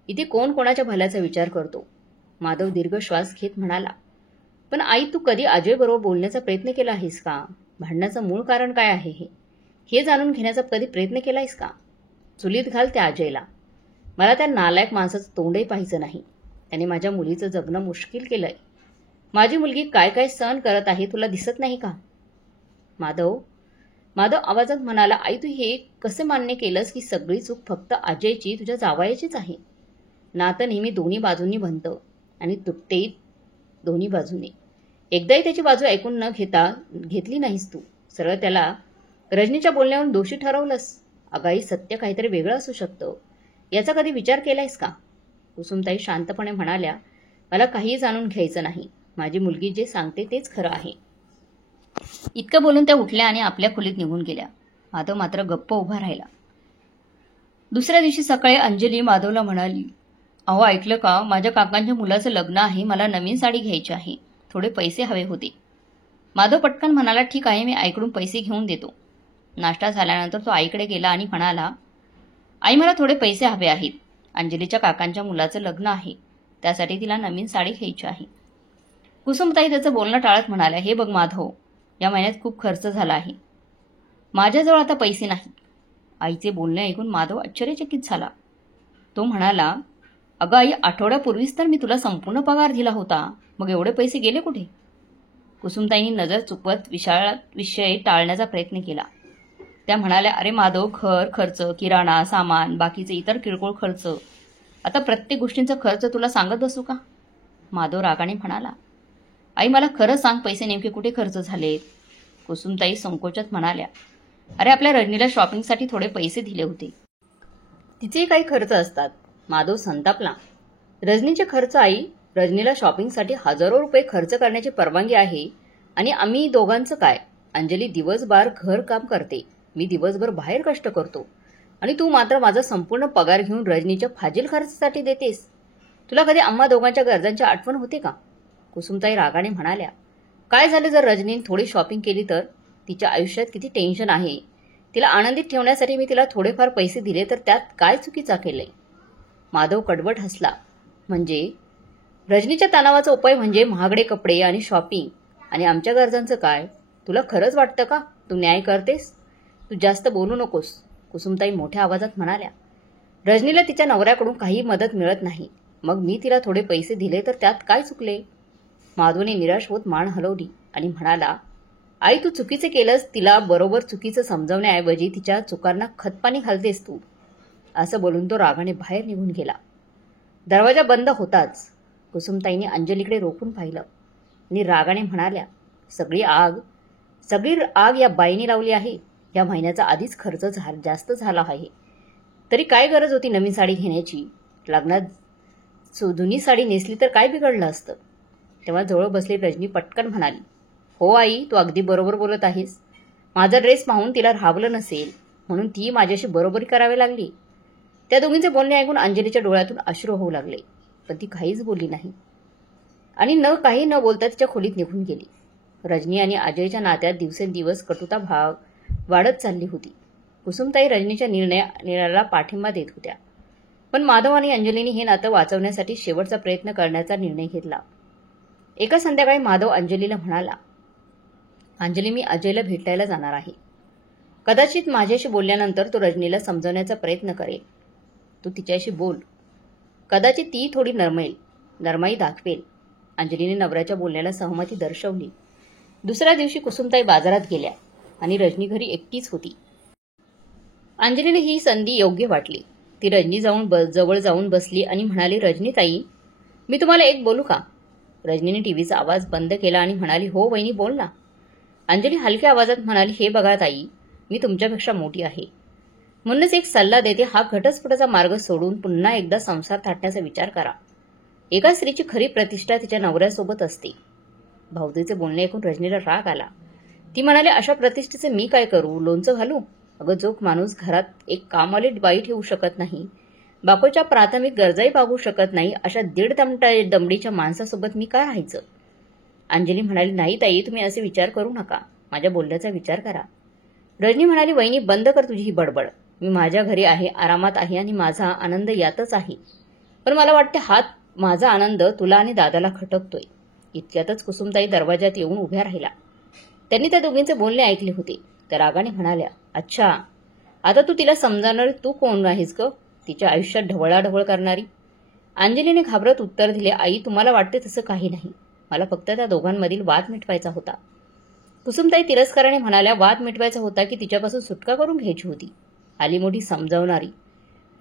इथे कोण कोणाच्या भल्याचा विचार करतो. माधव दीर्घ श्वास घेत म्हणाला, पण आई, तू कधी अजय बरोबर बोलण्याचा प्रयत्न केला आहेस का? भांडण्याचं मूळ कारण काय आहे हे जाणून घेण्याचा कधी प्रयत्न केलायस का? चुलीत घाल त्या अजयला. मला त्या नालायक माणसाचं तोंडही पाहायचं नाही. त्याने माझ्या मुलीचं जगणं मुश्किल केलंय. माझी मुलगी काय काय सहन करत आहे तुला दिसत नाही का? माधव आवाजात म्हणाला, आई, तू हे कसे मान्य केलंस की सगळी चूक फक्त अजयची, तुझ्या जावयाचीच आहे? नातं नेहमी दोन्ही बाजूंनी बनतं आणि तुटतेही दोन्ही बाजूने. एकदाही त्याची बाजू ऐकून न घेतली नाहीस तू. सरळ त्याला रजनीच्या बोलण्यावरून दोषी ठरवलंस. अगाई, सत्य काहीतरी वेगळं असू शकतं. याचा कधी विचार केलायस का? कुसुमताई शांतपणे म्हणाल्या, मला काहीही जाणून घ्यायचं नाही. माझी मुलगी जे सांगते तेच खरं आहे. इतकं बोलून त्या उठल्या आणि आपल्या खोलीत निघून गेल्या. माधव मात्र गप्प उभा राहिला. दुसऱ्या दिवशी सकाळी अंजली माधवला म्हणाली, अहो, ऐकलं का? माझ्या काकांच्या मुलाचं लग्न आहे. मला नवीन साडी घ्यायची आहे. थोडे पैसे हवे होते. माधव पटकन म्हणाला, ठीक आहे, मी आईकडून पैसे घेऊन देतो. नाश्ता झाल्यानंतर तो आईकडे गेला आणि म्हणाला, आई, मला थोडे पैसे हवे आहेत. अंजलीच्या काकांच्या मुलाचं लग्न आहे. त्यासाठी तिला नवीन साडी घ्यायची आहे. कुसुमताई त्याचं बोलणं टाळत म्हणाल्या, हे बघ माधव, या महिन्यात खूप खर्च झाला आहे. माझ्याजवळ आता पैसे नाहीत. आईचे बोलणे ऐकून माधव आश्चर्यचकित झाला. तो म्हणाला, अगं आई, आठवड्यापूर्वीच तर मी तुला संपूर्ण पगार दिला होता. मग एवढे पैसे गेले कुठे? कुसुमताईंनी नजर चुकवत विषय टाळण्याचा प्रयत्न केला. त्या म्हणाल्या, अरे माधव, घर खर्च, किराणा सामान, बाकीचे इतर किरकोळ खर्च, आता प्रत्येक गोष्टींचा खर्च तुला सांगत बसू का? माधव रागाने म्हणाला, आई, मला खरं सांग, पैसे नेमके कुठे खर्च झालेत? कुसुमताई संकोचात म्हणाल्या, अरे, आपल्या रजनीला शॉपिंगसाठी थोडे पैसे दिले होते. तिचेही काही खर्च असतात. माधव संतापला, रजनीचे खर्च? आई, रजनीला शॉपिंगसाठी हजारो रुपये खर्च करण्याची परवानगी आहे आणि आम्ही दोघांचं काय? अंजली दिवसभर घर काम करते, मी दिवसभर बाहेर कष्ट करतो आणि तू मात्र माझा संपूर्ण पगार घेऊन रजनीच्या फाजील खर्चासाठी देतेस. तुला कधी आम्हा दोघांच्या गरजांची आठवण होते का? कुसुमताई रागाने म्हणाल्या, काय झालं जर रजनीने थोडी शॉपिंग केली तर? तिच्या आयुष्यात किती टेन्शन आहे. तिला आनंदित ठेवण्यासाठी मी तिला थोडेफार पैसे दिले तर त्यात काय चुकीचा केलंय? माधव कडवट हसला, म्हणजे रजनीच्या तणावाचा उपाय म्हणजे महागडे कपडे आणि शॉपिंग, आणि आमच्या गरजांचं काय? तुला खरंच वाटतं का तू न्याय करतेस? तू जास्त बोलू नकोस. कुसुमताई मोठ्या आवाजात म्हणाल्या, रजनीला तिच्या नवऱ्याकडून काही मदत मिळत नाही. मग मी तिला थोडे पैसे दिले तर त्यात काय चुकले? माधवने निराश होत मान हलवली आणि म्हणाला, आई, तू चुकीचे केलंस. तिला बरोबर चुकीचं समजवण्याऐवजी तिच्या चुकांना खतपाणी घालतेस तू. असं बोलून तो रागाने बाहेर निघून गेला. दरवाजा बंद होताच कुसुमताईंनी अंजलीकडे रोखून पाहिलं आणि रागाने म्हणाल्या, सगळी आग सगळी आग या बाईने लावली आहे. या महिन्याचा आधीच खर्च जास्त झाला आहे. तरी काय गरज होती नवीन साडी घेण्याची? लग्नात जुनी साडी नेसली तर काय बिघडलं असतं? तेव्हा जवळ बसली रजनी पटकन म्हणाली, हो आई, तू अगदी बरोबर बोलत आहेस. माझा ड्रेस पाहून तिला राहावलं नसेल म्हणून ती माझ्याशी बरोबरी करावी लागली. त्या दोघींचे बोलणे ऐकून अंजलीच्या डोळ्यातून अश्रू होऊ लागले, पण ती काहीच बोलली नाही आणि काही न बोलता तिच्या खोलीत निघून गेली. रजनी आणि अजयच्या नात्यात दिवसेंदिवस कटुता वाढत चालली होती. कुसुमताई रजनीच्या निर्णयाला पाठिंबा देत होत्या, पण माधव आणि अंजलीने हे नातं वाचवण्यासाठी शेवटचा प्रयत्न करण्याचा निर्णय घेतला. एका संध्याकाळी माधव अंजलीला म्हणाला, अंजली, मी अजयला भेटायला जाणार आहे. कदाचित माझ्याशी बोलल्यानंतर तो रजनीला समजवण्याचा प्रयत्न करेल. तू तिच्याशी बोल. कदाचित ती थोडी नरमाई दाखवेल. अंजलीने नवऱ्याच्या बोलण्याला सहमती दर्शवली. दुसऱ्या दिवशी कुसुमताई बाजारात गेल्या आणि रजनी घरी एकटीच होती. अंजलीने ही संधी योग्य वाटली. ती रजनी जवळ जाऊन बसली आणि म्हणाली, रजनीताई, मी तुम्हाला एक बोलू का? रजनीने टीव्हीचा आवाज बंद केला आणि म्हणाली, हो वहिनी, बोल ना. अंजली हलक्या आवाजात म्हणाली, हे बघा ताई, मी तुमच्यापेक्षा मोठी आहे, म्हणूनच एक सल्ला देते. हा घटस्फोटाचा मार्ग सोडून पुन्हा एकदा संसार थाटण्याचा विचार करा. एका स्त्रीची खरी प्रतिष्ठा तिच्या नवऱ्यासोबत असते. भाऊजीचे बोलणे ऐकून रजनीला राग आला. ती म्हणाली, अशा प्रतिष्ठेचे मी काय करू? लोणचं घालू? अगं, जो माणूस घरात एक कामवाली बाई ठेवू शकत नाही, बायकोच्या प्राथमिक गरजाही भागवू शकत नाही, अशा दीड दमडीच्या माणसासोबत मी काय राहायचं? अंजली म्हणाली, नाही ताई, तुम्ही असे विचार करू नका. माझ्या बोलण्याचा विचार करा. रजनी म्हणाली, वहिनी, बंद कर तुझी ही बडबड. मी माझ्या घरी आहे, आरामात आहे आणि माझा आनंद यातच आहे. पण मला वाटते हात माझा आनंद तुला आणि दादाला खटकतोय. इतक्यातच कुसुमताई दरवाजात येऊन उभ्या राहिला. त्यांनी त्या दोघींचे बोलणे ऐकले होते. त्या रागाने म्हणाल्या, अच्छा, आता तू तिला समजावणार? तू कोण आहेस ग तिच्या आयुष्यात ढवळाढवळ करणारी? अंजलीने घाबरत उत्तर दिले, आई, तुम्हाला वाटते तसं काही नाही. मला फक्त त्या दोघांमधील वाद मिटवायचा होता. कुसुमताई तिरस्काराने म्हणाल्या, वाद मिटवायचा होता की तिच्यापासून सुटका करून घ्यायची होती? आली मोठी समजावणारी.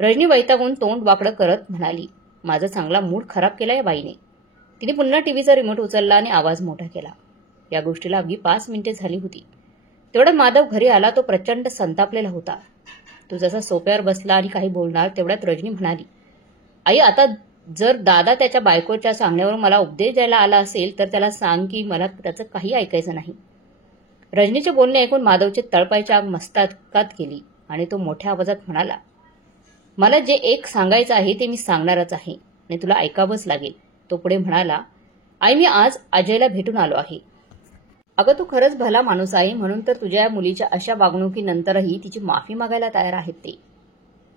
रजनी वैतागून तोंड वाकडं करत म्हणाली, माझा चांगला मूड खराब केला या बाईने. तिने पुन्हा टीव्हीचा रिमोट उचलला आणि आवाज मोठा केला. या गोष्टीला अगदी 5 मिनिटे झाली होती. तेवढ्यात माधव घरी आला. तो प्रचंड संतापलेला होता. तो जसा सोफ्यावर बसला आणि काही बोलणार तेवढ्यात रजनी म्हणाली, आई, आता जर दादा त्याच्या बायकोच्या सांगण्यावर मला उपदेश द्यायला आला असेल तर त्याला सांग की मला त्याचं काही ऐकायचं नाही. रजनीचे बोलणे ऐकून माधवचे तळपायची आग मस्तकात गेली आणि तो मोठ्या आवाजात म्हणाला, मला जे एक सांगायचं आहे ते मी सांगणारच आहे आणि तुला ऐकावंच लागेल. तो पुढे म्हणाला, आई, मी आज अजयला भेटून आलो आहे. अगं, तू खरंच भला माणूस आहे, म्हणून तर तुझ्या मुलीच्या अशा वागणुकीनंतरही तिची माफी मागायला तयार आहेत ते.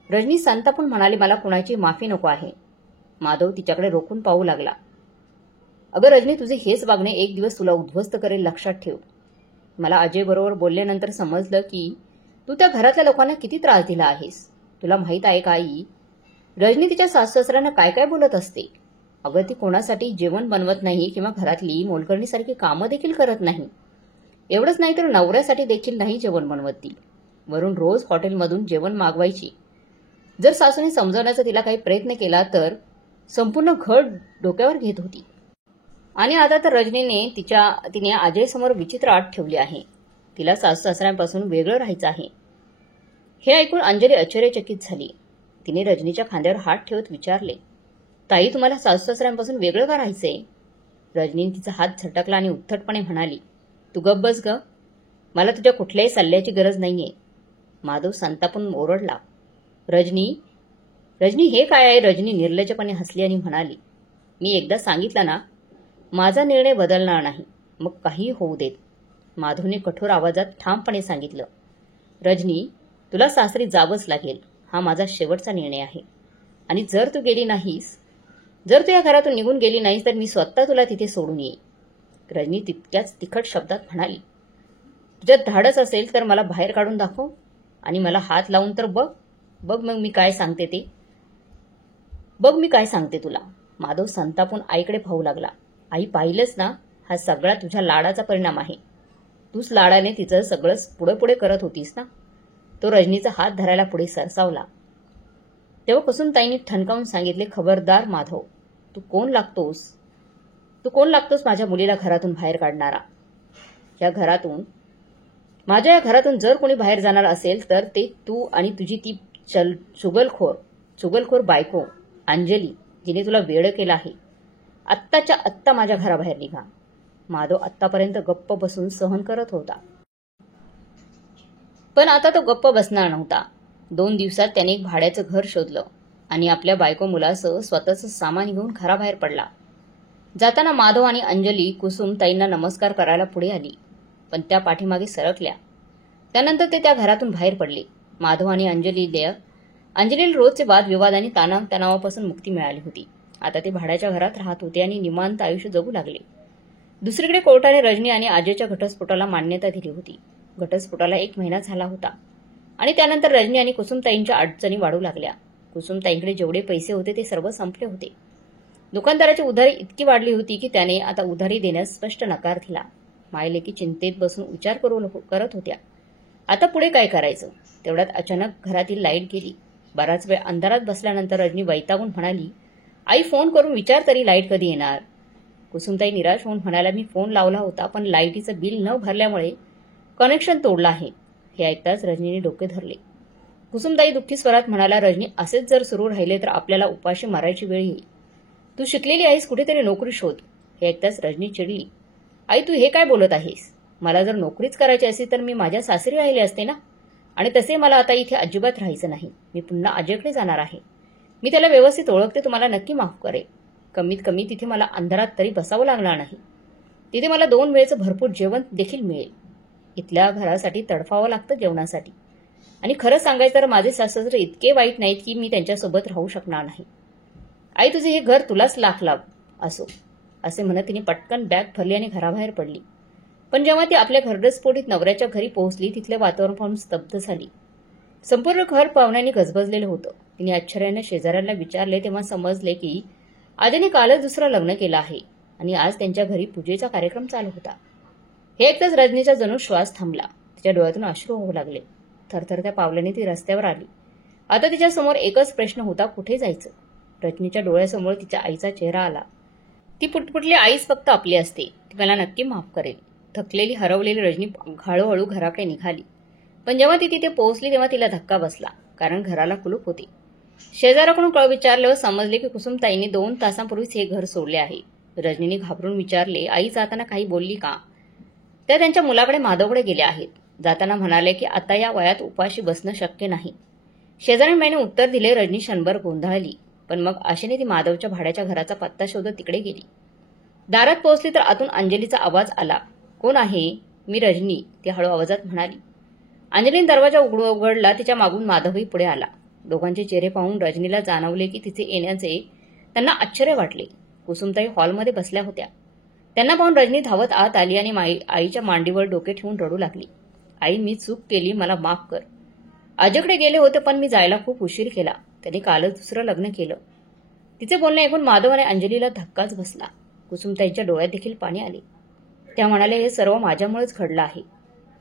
रजनी संतापून म्हणाली, मला कुणाची माफी नको आहे. माधव तिच्याकडे रोखून पाहू लागला. अगं रजनी, तुझे हेच वागणे एक दिवस तुला उद्ध्वस्त करेल, लक्षात ठेव. मला अजय बरोबर बोलल्यानंतर समजलं की तू त्या घरातल्या लोकांना किती त्रास दिला आहेस. तुला माहित आहे का आई, रजनी तिच्या सासू-सासऱ्यांना काय काय बोलत असते. अगं, ती कोणासाठी जेवण बनवत नाही किंवा घरातली मोलकरणीसारखी कामं देखील करत नाही. एवढंच नाही तर नवऱ्यासाठी देखील नाही जेवण बनवत ती. वरून रोज हॉटेलमधून जेवण मागवायची. जर सासूने समजवण्याचा तिला काही प्रयत्न केला तर संपूर्ण घर डोक्यावर घेत होती. आणि आता तर रजनीने तिने अजयसमोर विचित्र आट ठेवली आहे. तिला सासू-सासऱ्यांपासून वेगळं राहायचं आहे. हे ऐकून अंजली आश्चर्यचकित झाली. तिने रजनीच्या खांद्यावर हात ठेवत विचारले, ताई, तुम्हाला सासू-सासऱ्यांपासून वेगळं का राहायचंय? रजनीने तिचा हात झटकला आणि उद्धटपणे म्हणाली, तू गप्प बस ग. मला तुझ्या कुठल्याही सल्ल्याची गरज नाहीये. माधव संतापून ओरडला, रजनी हे काय आहे? रजनी निर्लज्जपणे हसली आणि म्हणाली, मी एकदा सांगितलं ना, माझा निर्णय बदलणार नाही, मग काही होऊ देत. माधवने कठोर आवाजात ठामपणे सांगितलं, रजनी, तुला सासरी जावंच लागेल. हा माझा शेवटचा निर्णय आहे. आणि जर तू या घरातून निघून गेली नाहीस तर मी स्वतः तुला तिथे सोडून येईन. रजनी तितक्याच तिखट शब्दात म्हणाली, तुझ्यात धाडस असेल तर मला बाहेर काढून दाखव आणि मला हात लावून तर बघ मग मी काय सांगते ते. बघ मी काय सांगते तुला. माधव संतापून आईकडे पाहू लागला. आई, पाहिलंच ना, हा सगळा तुझ्या लाडाचा परिणाम आहे. तूच लाडाने तिचं सगळं पुढे करत होतीस ना. तो रजनीचा हात धरायला पुढे सरसावला. तेव्हा कुसुमताईंनी ठणकावून सांगितले, खबरदार माधव, तू कोण लागतोस माझ्या मुलीला घरातून बाहेर काढणारा? या घरातून माझ्या या घरातून जर कोणी बाहेर जाणार असेल तर ते तू आणि तुझी ती चुगलखोर बायको अंजली, जिने तुला वेड केलं आहे. आत्ताच्या आत्ता माझ्या घराबाहेर निघा. माधव आत्तापर्यंत गप्प बसून सहन करत होता, पण आता तो गप्प बसणार नव्हता. 2 दिवसात त्याने एक भाड्याचं घर शोधलं आणि आपल्या बायको मुलासह स्वतःचं सामान घेऊन घराबाहेर पडला. जाताना माधव आणि अंजली कुसुमताईंना नमस्कार करायला पुढे आली, पण त्या पाठीमागे सरकल्या. त्यानंतर ते त्या घरातून बाहेर पडले. माधव आणि अंजलीला रोजचे वादविवाद आणि तणावापासून मुक्ती मिळाली होती. आता ते भाड्याच्या घरात राहत होते आणि निवांत आयुष्य जगू लागले. दुसरीकडे कोर्टाने रजनी आणि अजयच्या घटस्फोटाला मान्यता दिली होती. घटस्फोटाला 1 महिना झाला होता आणि त्यानंतर रजनी आणि कुसुमताईंच्या अडचणी वाढू लागल्या. कुसुमताईंकडे जेवढे पैसे होते ते सर्व संपले होते. दुकानदाराची उधारी इतकी वाढली होती की त्याने आता उधारी देण्यास स्पष्ट नकार दिला. मायलेकी चिंतेत बसून विचार करत होत्या, आता पुढे काय करायचं. तेवढ्यात अचानक घरातील लाईट गेली. बराच वेळ अंधारात बसल्यानंतर रजनी वैतागून म्हणाली, आई फोन करून विचार तरी लाईट कधी येणार. कुसुमताई निराश होऊन म्हणाल्या, मी फोन लावला होता पण लाईटीचं बिल न भरल्यामुळे कनेक्शन तोडलं आहे. हे ऐकताच रजनीने डोके धरले. कुसुमताई दुःखी स्वरात म्हणाला, रजनी असेच जर सुरू राहिले तर आपल्याला उपाशी मारायची वेळ येईल. तू शिकलेली आहेस, कुठेतरी नोकरी शोध. हे ऐकताच रजनी चिडली, आई तू हे काय बोलत आहेस. मला जर नोकरीच करायची असेल तर मी माझ्या सासरी राहिले असते ना. आणि तसे मला आता इथे अजिबात राहायचं नाही. मी पुन्हा अजयकडे जाणार आहे. मी त्याला व्यवस्थित ओळखते, तुम्हाला नक्की माफ करेल. कमीत कमी तिथे मला अंधारात तरी बसावं लागणार नाही. तिथे मला 2 वेळेचं भरपूर जेवण देखील मिळेल. इथल्या घरासाठी तडफावं लागतं जेवणासाठी. आणि खरं सांगायचं तर माझे सासरे इतके वाईट नाहीत की मी त्यांच्यासोबत राहू शकणार नाही. आई तुझे हे घर तुलाच लाभ असो. असे म्हणत तिने पटकन बॅग भरली आणि घराबाहेर पडली. पण जेव्हा ती आपल्या घरस्फोटीत नवऱ्याच्या घरी पोहोचली तिथले वातावरण पाहून स्तब्ध झाली. संपूर्ण घर पाहुण्यांनी गजबजलेलं होतं. तिने आश्चर्याने शेजाऱ्यांना विचारले तेव्हा समजले की आजने कालच दुसरं लग्न केलं आहे आणि आज त्यांच्या घरी पूजेचा कार्यक्रम चालू होता. हे ऐकताच रजनीचा जणू श्वास थांबला. तिच्या डोळ्यातून अश्रू होऊ लागले. थरथरत्या पावलांनी ती रस्त्यावर आली. आता तिच्या समोर एकच प्रश्न होता, कुठे जायचं. रजनीच्या डोळ्यासमोर तिच्या आईचा चेहरा आला. ती पुटपुटली, आईच फक्त आपली असते, ती मला नक्की माफ करेल. थकलेली हरवलेली रजनी हळूहळू घराकडे निघाली. पण जेव्हा ती तिथे पोहोचली तेव्हा तिला धक्का बसला, कारण घराला कुलूप होते. शेजाराकडून विचारल्यावर समजले की कुसुमताईंनी 2 तासांपूर्वीच हे घर सोडले आहे. रजनीने घाबरून विचारले, आई जाताना काही बोलली का. त्या त्यांच्या मुलाकडे माधवकडे गेल्या आहेत. जाताना म्हणाले की आता या वयात उपाशी बसणं शक्य नाही. शेजाऱ्यांबाईने उत्तर दिले. रजनी क्षणभर गोंधळली, पण मग आशेने ती माधवच्या भाड्याच्या घराचा पत्ता शोधत तिकडे गेली. दारात पोहोचली तर आतून अंजलीचा आवाज आला. कोण आहे. मी रजनी, ती हळू आवाजात म्हणाली. अंजलीने दरवाजा उघडला. तिच्या मागून माधवही पुढे आला. दोघांचे चेहरे पाहून रजनीला जाणवले की तिचे येण्याचे त्यांना आश्चर्य वाटले. कुसुमताई हॉलमध्ये बसल्या होत्या. त्यांना पाहून रजनी धावत आत आली आणि आईच्या मांडीवर डोके ठेवून रडू लागली. आई मी चूक केली, मला माफ कर. अजयकडे गेले होते पण मी जायला खूप उशीर केला. त्याने कालच दुसरं लग्न केलं. तिचे बोलणे ऐकून माधव आणि अंजलीला धक्काच बसला. कुसुमताईच्या डोळ्यात देखील पाणी आले. त्या म्हणाले, हे सर्व माझ्यामुळेच घडलं आहे.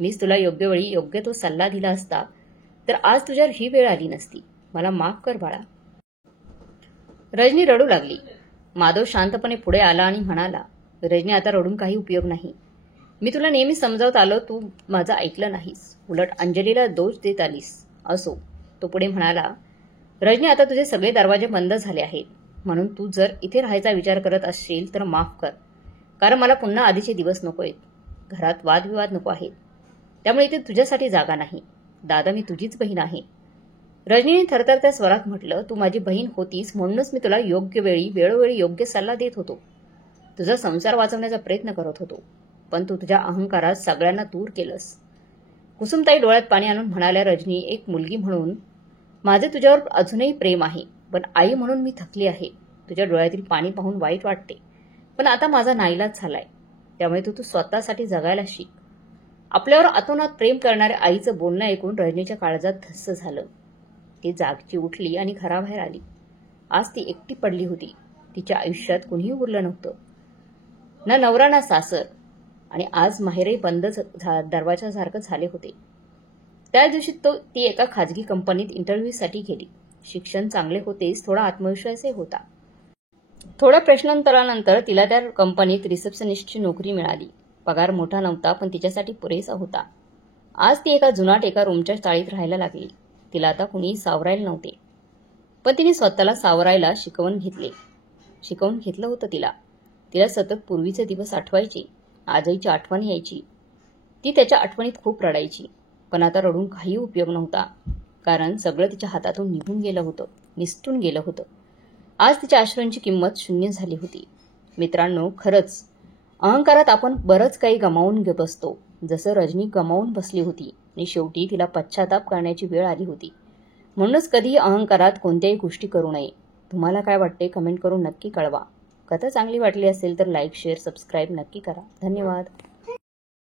मीच तुला योग्य वेळी योग्य तो सल्ला दिला असता तर आज तुझ्यावर ही वेळ आली नसती. मला माफ कर बाळा. रजनी रडू लागली. माधव शांतपणे पुढे आला आणि म्हणाला, रजनी आता रडून काही उपयोग नाही. मी तुला नेहमी समजावत आलो, तू माझं ऐकलं नाहीस. उलट अंजलीला दोष देत आलीस. असो. तो पुढे म्हणाला, रजनी आता तुझे सगळे दरवाजे बंद झाले आहेत. म्हणून तू जर इथे राहायचा विचार करत असशील तर माफ कर. कारण मला पुन्हा आधीचे दिवस नकोयत. घरात वादविवाद नको आहेत. त्यामुळे इथे तुझ्यासाठी जागा नाही. दादा मी तुझीच बहीण आहे. रजनीने थरथरत्या स्वरात म्हटलं, तू माझी बहीण होतीस म्हणूनच मी तुला योग्य वेळी वेळोवेळी योग्य सल्ला देत होतो. तुझा संसार वाचवण्याचा प्रयत्न करत होतो. पण तू तुझ्या अहंकारात सगळ्यांना दूर केलंस. कुसुमताई डोळ्यात पाणी आणून म्हणाल्या, रजनी एक मुलगी म्हणून माझे तुझ्यावर अजूनही प्रेम आहे. पण आई म्हणून मी थकली आहे. तुझ्या डोळ्यातील पाणी पाहून वाईट वाटते. पण आता माझा नाईलाज झालाय. त्यामुळे तू स्वतःसाठी जगायला शिक. आपल्यावर अतोनात प्रेम करणाऱ्या आईचं बोलणं ऐकून रजनीच्या काळजात धस्स झालं. ती जागची उठली आणि घराबाहेर आली. आज ती एकटी पडली होती. तिच्या आयुष्यात कुणीही उरलं नव्हतं. ना नवरा ना सासर. आणि आज माहेरही बंद दरवाजासारखं झाले होते. त्या दिवशी ती एका खाजगी कंपनीत इंटरव्ह्यूसाठी गेली. शिक्षण चांगले होतेच, थोडा आत्मविश्वासही होता. थोड्या प्रश्नांतरानंतर तिला त्या कंपनीत रिसेप्शनिस्टची नोकरी मिळाली. पगार मोठा नव्हता पण तिच्यासाठी पुरेसा होता. आज ती एका जुनाट एका रूमच्या चाळीत राहायला लागली. तिला आता कुणीही सावरायला नव्हते. पण तिने स्वतःला सावरायला शिकवून घेतलं होतं तिला. तिला सतत पूर्वीचे दिवस आठवायचे. आजईची आठवण यायची. ती त्याच्या आठवणीत खूप रडायची. पण आता रडून काही उपयोग नव्हता. कारण सगळं तिच्या हातातून निघून गेलं होतं, निसटून गेलं होतं. आज तिच्या आश्रयांची किंमत शून्य झाली होती. मित्रांनो, खरंच अहंकारात आपण बरंच काही गमावून बसतो. जसं रजनी गमावून बसली होती आणि शेवटी तिला पश्चाताप करण्याची वेळ आली होती. म्हणूनच कधीही अहंकारात कोणत्याही गोष्टी करू नये. तुम्हाला काय वाटते कमेंट करून नक्की कळवा. कथा चांगली वाटली असेल तर लाईक, शेअर, सबस्क्राईब नक्की करा. धन्यवाद.